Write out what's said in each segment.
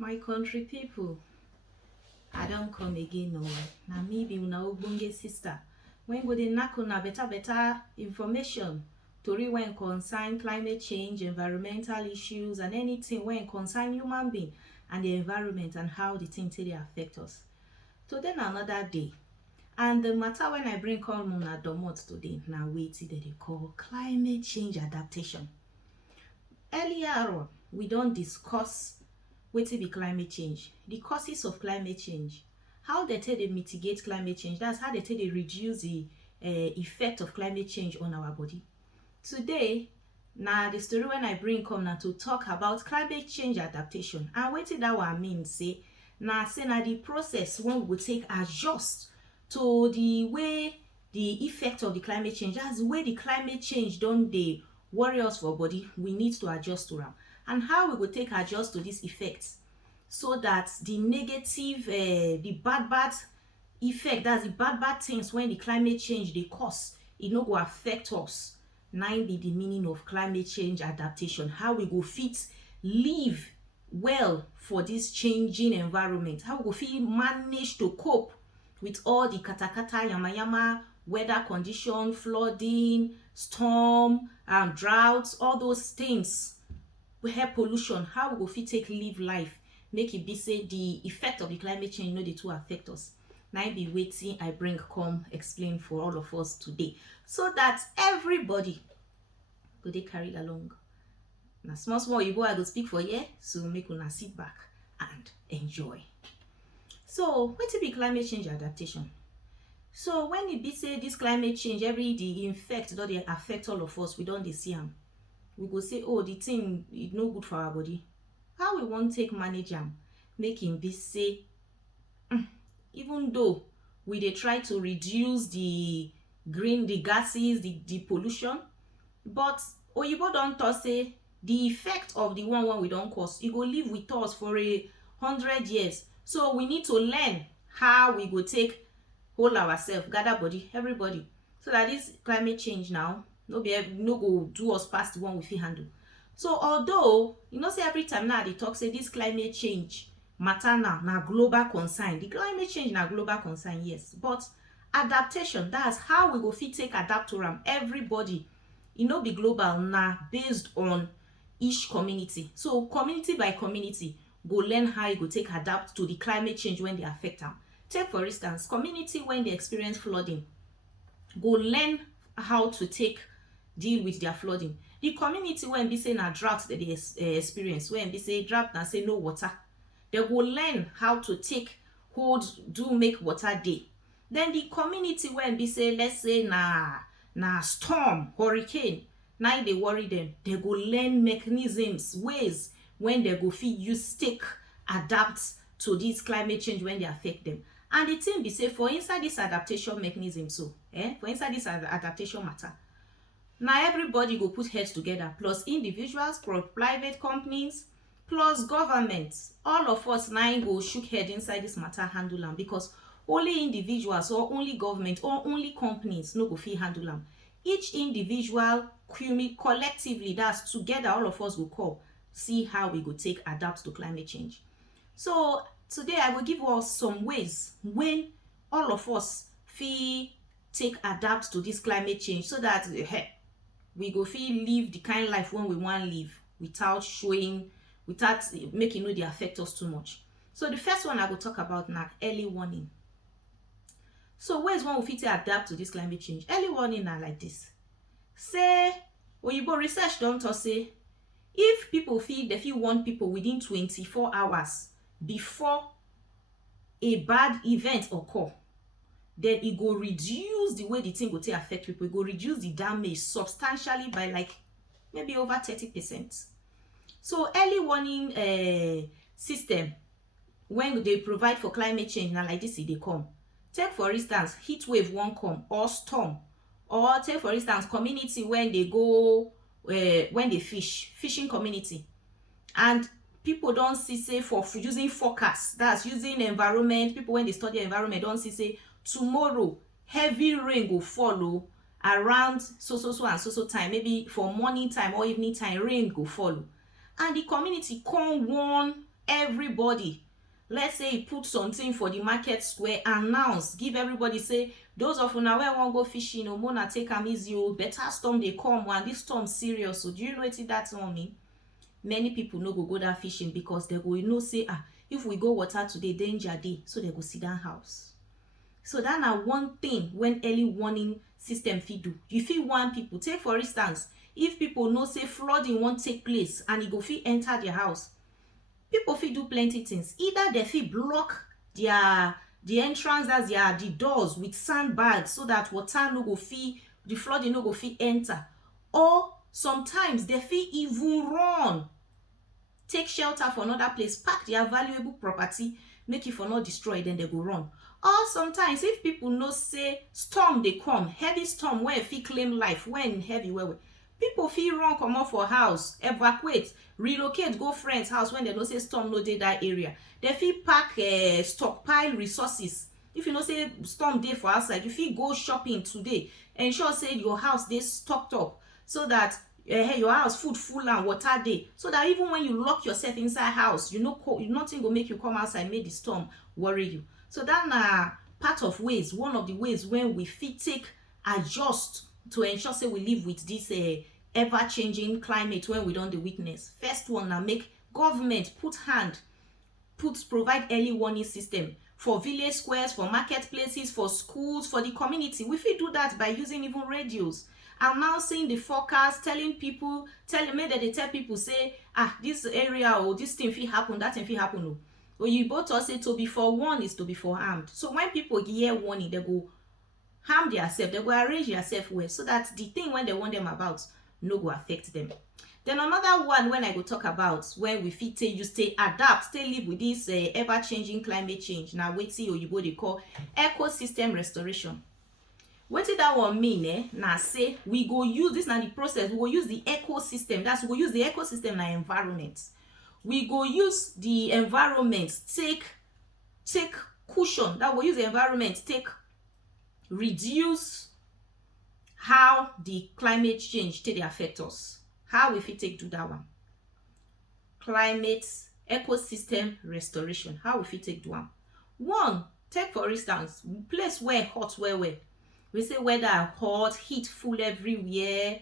My country people, I don't come again. No, na me be una ogbonge sister. When go dey knack una better information. Tori when concern climate change, environmental issues, and anything when concern human being and the environment and how the thing take dey affect us. Today na another day, and the matter when I bring come una domot today na wetin dem dey call climate change adaptation. Earlier on, we don discuss wetin be climate change, the causes of climate change, how they take dey mitigate climate change, that's how they take dey reduce the effect of climate change on our body. Today na the story when I bring come na to talk about climate change adaptation, and wetin that one mean say na the process when we go take adjust to the way the effect of the climate change, that's the way the climate change don dey worry us for body, we need to adjust to am. And how we go take adjust to this effect so that the negative the bad effect, that's the bad things when the climate change dey cause, e no go affect us. Na be the meaning of climate change adaptation. How we go fit live well for this changing environment, how we go fit manage to cope with all the katakata yama weather condition, flooding, storm, droughts, all those things, air pollution. How we go fit take live life make it be say the effect of the climate change no dey too affect us. Na be wetin I bring come explain for all of us today, so that everybody go dey carried along. Na small oyibo I go speak for here, so make una sit back and enjoy. So wetin be climate change adaptation? So when e be say this climate change, the effect don dey affect all of us, we don dey see am, we go say, oh, the thing e no good for our body. How we wan take manage am make im be say even though we dey try to reduce the gases, the pollution, but oyibo don talk say the effect of the one wey we don cause, e go live with us for 100 years. So we need to learn how we go take hold ourselves, gather body, everybody, so that this climate change now no go do us past the one we fit handle. So although you know say every time now they talk say this climate change matter na global concern, the climate change na global concern, yes, but adaptation, that's how we go fit take adapt to am. Everybody, e no be global, na based on each community. So community by community go learn how e go take adapt to the climate change when they affect am. Take for instance, community when they experience flooding go learn how to take deal with their flooding. The community when be say na drought that they experience, when be say drought na say no water, they go learn how to take make water dey. Then the community when be say, let's say na storm, hurricane, na dey worry them, they go learn mechanisms, ways when they go fit use take adapt to this climate change when they affect them. And the thing be say, for inside this adaptation mechanism, so for inside this adaptation matter, now everybody go put heads together, plus individuals, plus private companies, plus governments. All of us now go shook head inside this matter, handle am, because only individuals or only government or only companies no go fit handle am. Each individual, collectively, that's together, all of us go come see how we go take adapt to climate change. So today I will give us some ways when all of us fit take adapt to this climate change, so that we go fit live the kind life when we want live without making no dey affect us too much. So the first one I go talk about na early warning. So ways one we fit adapt to this climate change. Early warning na like this. Say oyibo research don talk say if people they fit warn people within 24 hours before a bad event occur, then it go reduce the way the thing go take affect people. It go reduce the damage substantially by like maybe over 30%. So early warning system when they provide for climate change now like this, they come. Take for instance, heat wave won't come, or storm, or take for instance community when they go when they fishing community, and people don't see say for using forecast, that's using environment, people when they study environment don't see say tomorrow heavy rain go follow around so and so time, maybe for morning time or evening time rain go follow, and the community come warn everybody. Let's say he put something for the market square, announce, give everybody, say those of una wey wan go fishing o, mona take am easy o, better storm dey come and this storm serious. So do you know wetin that one mean? Many people no go go that fishing because they go know say if we go water today danger dey, so they go sit down house. So that na one thing when early warning system fit do. You fit warn people. Take for instance, if people know say flooding wan take place and e go fit enter their house, people fit do plenty things. Either they fit block the entrance, that's the doors, with sandbags so that water no go fit, the flooding no go fit enter. Or sometimes they fit even run, take shelter for another place, pack their valuable property, make it for not destroy, then they go run. Or sometimes if people know say storm dey come, heavy storm wey fit claim life, when heavy well, people fit run comot for house, evacuate, relocate go friends house when they know say storm no dey that area. They fit pack stockpile resources. If you know say storm dey for outside, you fit go shopping today, ensure say your house dey stocked up, so that your house food full and water dey, so that even when you lock yourself inside house, you know nothing go make you come outside make the storm worry you. So that na part of ways, one of the ways when we fit take adjust to ensure say we live with this ever-changing climate when we don dey witness. First one na make government provide early warning system for village squares, for marketplaces, for schools, for the community. We fit do that by using even radios, announcing the forecast, telling people, make dem dey tell people say this area or this thing fit happen, that thing fit happen o. Oyinbo talk say to be forewarned is to be forearmed. So when people hear warning, they go harm themselves, they go arrange themselves well, so that the thing when they warn them about no go affect them. Then another one when I go talk about when we fit stay adapt, stay live with this ever-changing climate change, na wetin Oyinbo dey call ecosystem restoration. Wetin that one mean? Na say we go use, this na the process, we go use the ecosystem, that's we go use the ecosystem na environment. We go use the environment take cushion, that we use the environment take reduce how the climate change take dey affect us. How we fit take do that one? Climate ecosystem restoration. How we fit take do am? One, take for instance, place where hot well. We say weather hot, heat full everywhere.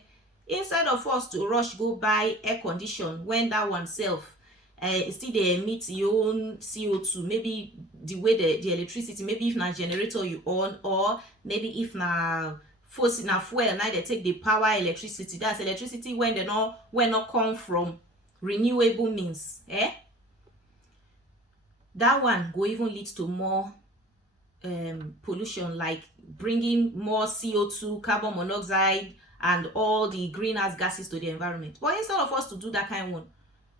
Instead of us to rush go buy air condition when that one self still dey emit your own CO2, maybe the way the electricity, maybe if na generator you on, or maybe if na fuel na they take the power electricity, that's electricity when they not come from renewable means, that one go even lead to more pollution, like bringing more CO2, carbon monoxide, and all the greenhouse gases to the environment. But instead of us to do that kind of one,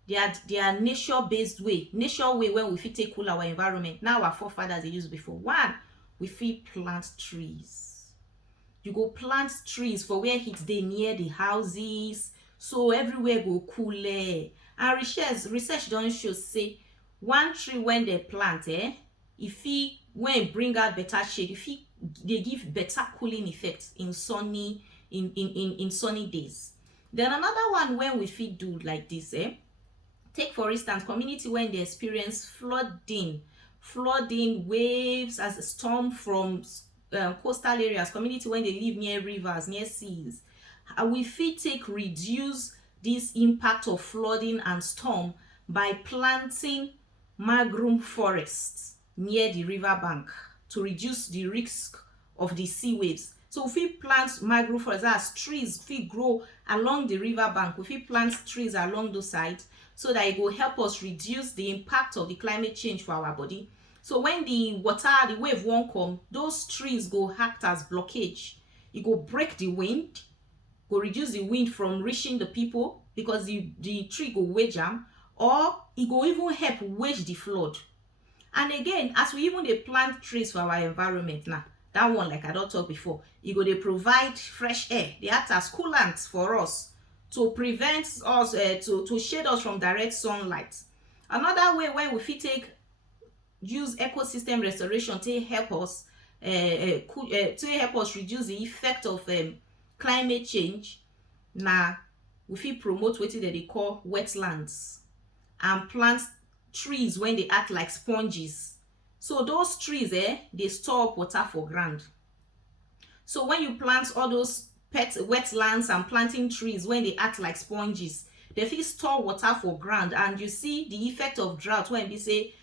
they are nature-based way when we fit take cool our environment. Now our forefathers they used before. One, we fit plant trees. You go plant trees for where heat dey near the houses, so everywhere go cool. And research don show say one tree when they plant, if when bring out better shade, if they give better cooling effect in sunny days. Then another one when we fit do like this, take for instance community when they experience flooding, waves as a storm from coastal areas, community when they live near rivers, near seas. We fit take reduce this impact of flooding and storm by planting mangrove forests near the river bank to reduce the risk of the sea waves. So if we plant mangrove forests, as trees fit grow along the river bank, we fit plant trees along those sides, so that it will help us reduce the impact of the climate change for our body. So when the wave won't come, those trees go act as blockage. It go break the wind, go reduce the wind from reaching the people, because the tree go wedge am, or it go even help wedge the flood. And again, as we even dey plant trees for our environment now, that one, like I don talk before, e go dey provide fresh air, dey act as coolants for us to prevent us to shade us from direct sunlight. Another way when we fit take use ecosystem restoration to help us reduce the effect of climate change, na we fit promote wetin dem dey call wetlands and plant trees when they act like sponges. So those trees they store up water for ground. So when you plant all those wetlands and planting trees, when they act like sponges, they fit store water for ground. And you see the effect of drought when we say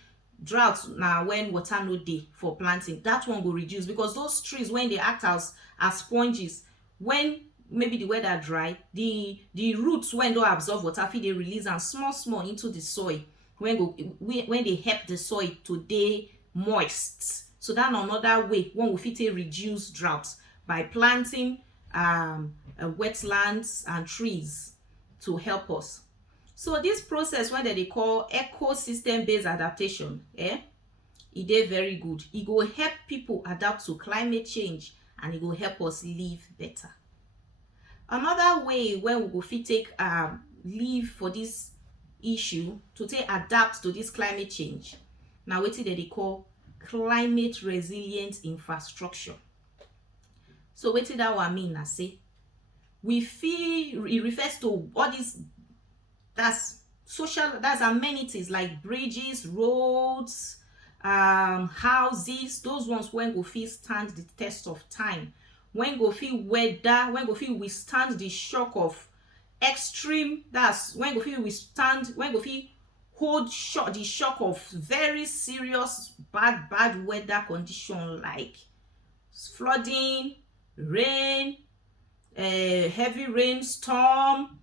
drought now, when water no dey for planting, that one go reduce, because those trees when they act as sponges, when maybe the weather dry, the roots when don absorb water fit dey release am small small into the soil, when they help the soil to dey moist. So that another way one we fit take reduce drought, by planting wetlands and trees to help us. So this process wey dem dey call ecosystem based adaptation, e dey very good. E go help people adapt to climate change, and e go help us live better. Another way wey we go fit take live for this issue, to take adapt to this climate change, na wetin dem dey call climate resilient infrastructure. So wetin that one mean na say, we fit, e refers to all these, that's amenities like bridges, roads, houses, those ones when go fit stand the test of time, when go fit weather, when go fit withstand the shock of extreme, that's when go fit withstand, when go fit hold the shock of very serious bad weather condition like flooding, rain, heavy rain, storm,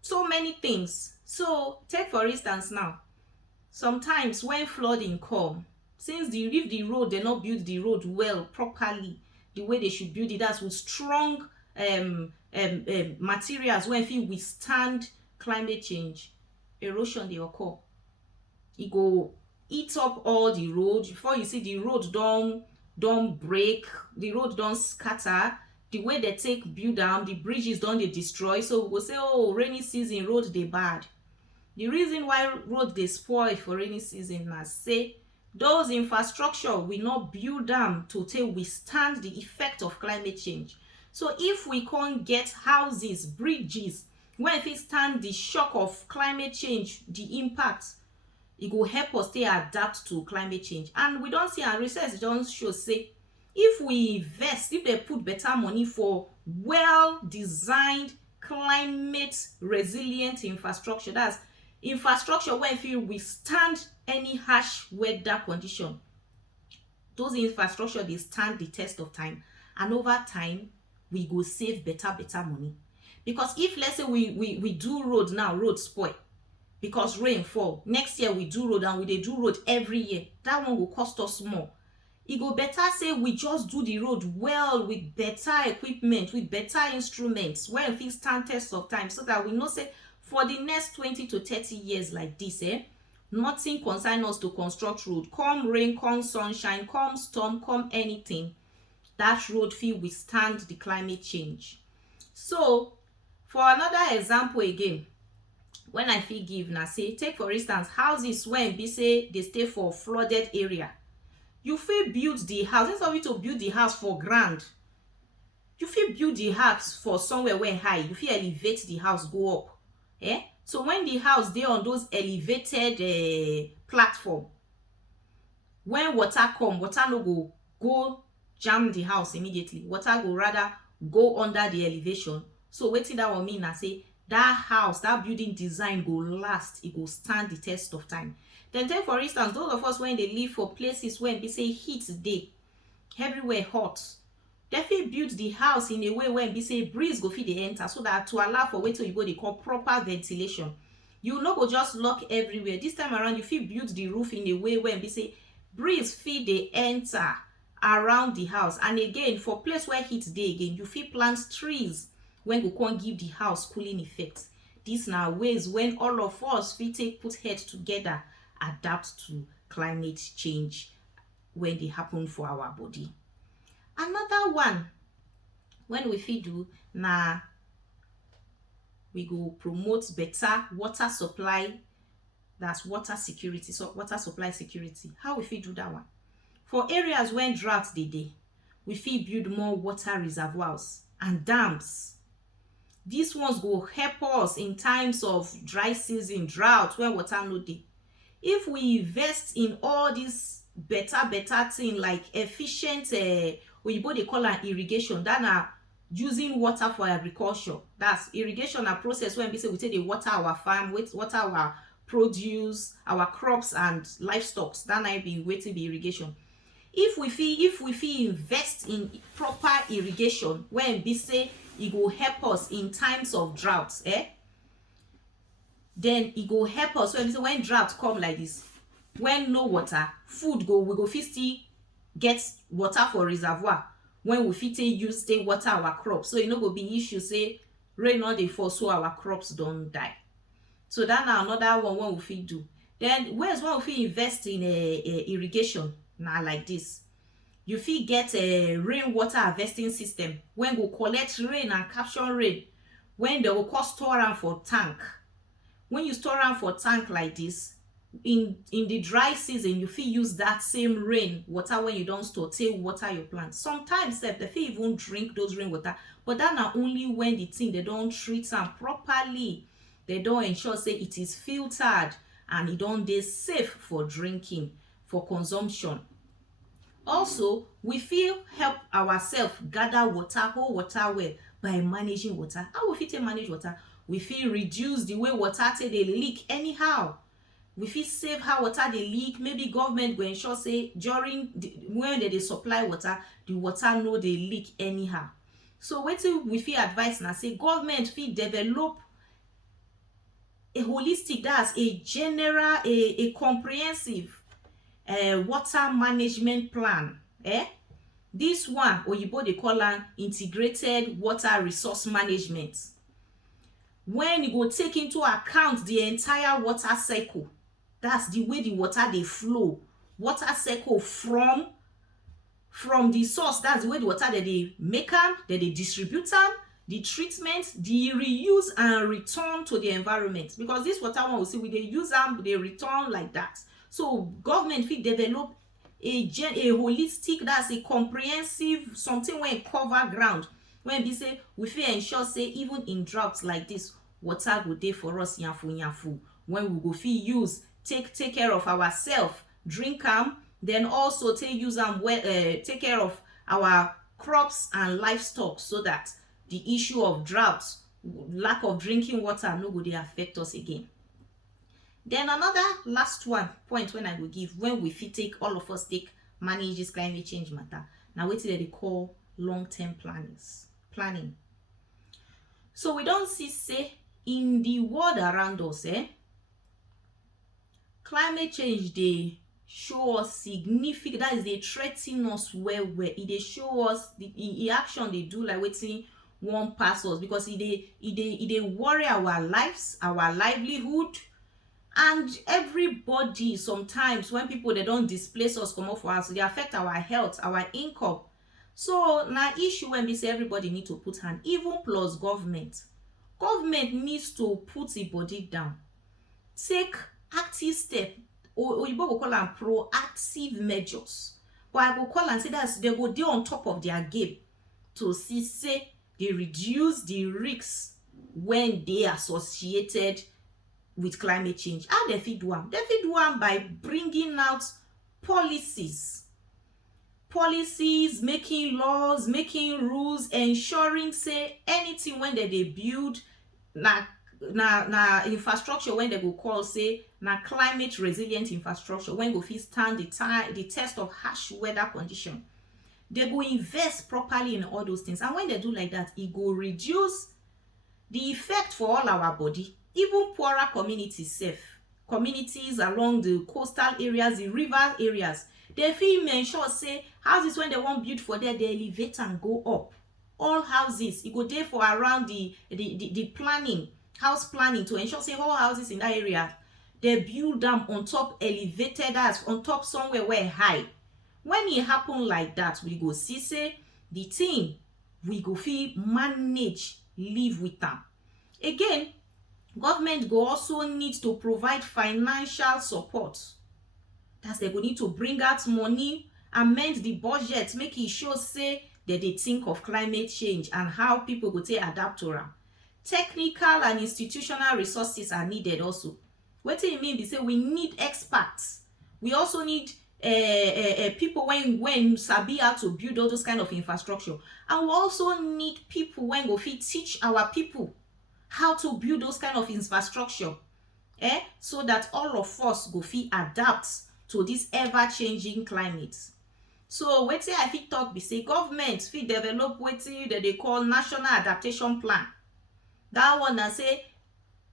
so many things. So take for instance now, sometimes when flooding come, since if the road, they not build the road well properly, the way they should build it, that's with strong materials when fit withstand climate change, erosion dey occur. E go eat up all the road. Before you see, the road don break, the road don scatter, the way they take build am, the bridges don dey destroy. So we go say, oh, rainy season road dey bad. The reason why road dey spoil for rainy season na say those infrastructure we not build am to take withstand the effect of climate change. So if we can't get houses, bridges wey fit stand the shock of climate change, the impact, e go help us stay adapt to climate change. And we don see, and research don show say, if we invest, if they put better money for well designed climate resilient infrastructure, that's infrastructure wey fit withstand any harsh weather condition, those infrastructure dey stand the test of time, and over time we go save better money. Because if let's say we do road now, road spoil because rain fall, next year we do road, and we dey do road every year, that one go cost us more. E go better say we just do the road well, with better equipment, with better instruments, wey fit stand test of time, so that we know say for the next 20 to 30 years like this, nothing concern us to construct road. Come rain, come sunshine, come storm, come anything, that road fit withstand the climate change. So for another example again, when I fit give na say, take for instance houses wey be say they stay for flooded area. You fit build the house, instead of you to build the house for ground, you fit build the house for somewhere where high. You fit elevate the house go up. So when the house dey on those elevated platform, when water come, water no go jam the house immediately. Water go rather go under the elevation. So wetin that one mean na say, that house, that building design go last, e go stand the test of time. Then take for instance those of us when they live for places when be say heat dey, everywhere hot, they fit build the house in a way when be say breeze go fit dey enter, so that to allow for wetin oyibo dey call proper ventilation. You no go just lock everywhere. This time around you fit build the roof in a way when be say breeze fit dey enter around the house. And again, for place where heat dey again, you fit plant trees when go come give the house cooling effect. These na ways when all of us fit take put head together, adapt to climate change when they happen for our body. Another one when we fit do na, we go promote better water supply, that's water security. So water supply security, how we fit do that one? For areas when drought dey, we fit build more water reservoirs and dams. These ones go help us in times of dry season, drought, when water no dey. if we invest in all this better thing like efficient oyibo dey call am irrigation, that na using water for agriculture. That's irrigation, a process when we say we take dey water our farm, water our produce, our crops and livestock. That na be wetin be irrigation. If we fit invest in proper irrigation when be say e go help us in times of drought, then e go help us when drought come like this, when no water, we go fit still get water for reservoir when we fit take water our crops, so e no go be issue say rain no dey fall so our crops don die. So that na another one wey we fit do. Then ways wey we fit invest in irrigation na like this. You fit get a rainwater harvesting system wey go collect rain and capture rain, when they go come store am for tank. When you store am for tank like this, in the dry season you fit use that same rain water when you don store take water your plant. Sometimes sef dem fit even drink those rain water, but that na only when the thing they don treat am properly, they don ensure say it is filtered and e don dey safe for drinking, for consumption. Also, we fit help ourselves gather water, hold water well by managing water. How we fit take manage water? We fit reduce the way water take dey leak anyhow. We fit save how water dey leak. Maybe government go ensure say during when they dey supply water, the water no dey leak anyhow. So wetin we fit advise na say government fit develop a holistic, that's a general, a comprehensive water management plan. This one oyibo dey call am integrated water resource management, when e go take into account the entire water cycle. That's the way the water dey flow, water cycle from the source. That's the way the water they dey make am, they dey distribute am, the treatment, the reuse and return to the environment. Because this water one we see, we dey use am, they return like that. So government fit develop a holistic, that's a comprehensive something wey cover ground, when be say we fit ensure say even in droughts like this, water go dey for us yanfu, when we go fit use take care of ourselves, drink am, then also take use am well, take care of our crops and livestock, so that the issue of drought, lack of drinking water no go dey affect us again. Then another last point when I go give, when we fit take, all of us take manage this climate change matter, na wetin dem dey call long-term planning. So we don see say in the world around us, climate change dey show us significant, that is dey threaten us well. E dey show us the action dey do like wetin wan pass us, because e dey worry our lives, our livelihood, and everybody. Sometimes when people they don displace us comot for house, e dey affect our health, our income. So na issue when be say everybody need to put hand, even plus government needs to put e body down, take active step, oyibo go call am proactive measures, but I go call am say that's they go dey on top of their game to see say they reduce the risks when they associated with climate change. How dem fit do am? Dem fit do am by bringing out policies, making laws, making rules, ensuring say anything when they build na infrastructure when they go call say na climate resilient infrastructure, when go fit stand the test of harsh weather condition. They go invest properly in all those things, and when they do like that, it go reduce the effect for all our body. Even poorer communities along the coastal areas, the river areas, they fit ensure say houses when they wan build for there, they elevate and go up. All houses, e go dey for around the planning, house planning, to ensure say all houses in that area they build them on top elevated, as on top somewhere where high. When it happen like that, we go see say the thing we go fit manage live with them. Again, government go also need to provide financial support. That's they go need to bring out money, amend the budget, make it show say that they think of climate change and how people go take adapt to am. Technical and institutional resources are needed also. Wetin e mean be say we need experts. We also need people when sabi how to build all those kind of infrastructure, and we also need people when go fit teach our people how to build those kind of infrastructure, so that all of us go fit adapt to this ever changing climate. So wetin I fit talk be say government fit develop wetin dem dey call national adaptation plan. Dat one na say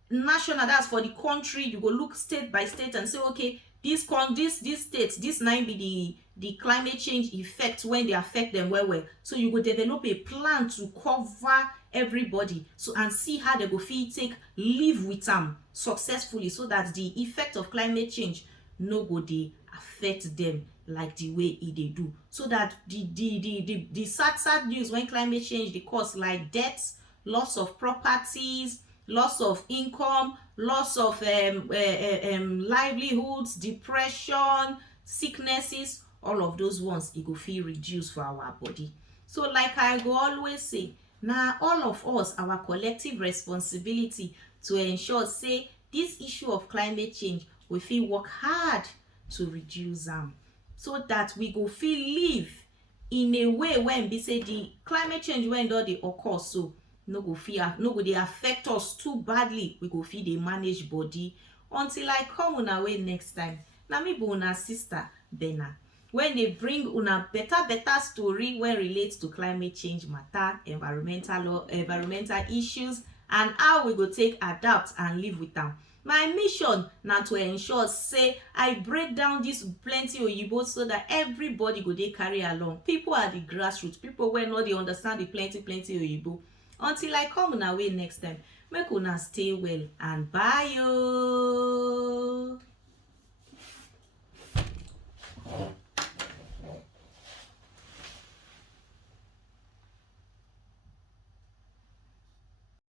national, that's for the country. You go look state by state and say, okay, this state, this na be the climate change effect when they affect them well. So you go develop a plan to cover everybody, so and see how they go fit take live with am successfully, so that the effect of climate change no go dey affect them like the way e dey do. So that the sad news when climate change dey cause, like deaths, loss of properties, loss of income, loss of livelihoods, depression, sicknesses, all of those ones e go fit reduce for our body. So like I go always say, na all of us, our collective responsibility to ensure say this issue of climate change, we fit work hard to reduce am, so that we go fit live in a way when be say the climate change when don dey occur so no go dey affect us too badly. We go fit dey manage body. Until I come una way next time, na me be una sister Bena, when dey bring una better story wey relate to climate change matter, environmental issues, and how we go take adapt and live with am. My mission na to ensure say I break down this plenty oyibo, so that everybody go dey carry along. People at the grassroots, people wey no dey understand the plenty oyibo. Until I come una way next time, make una stay well and bye.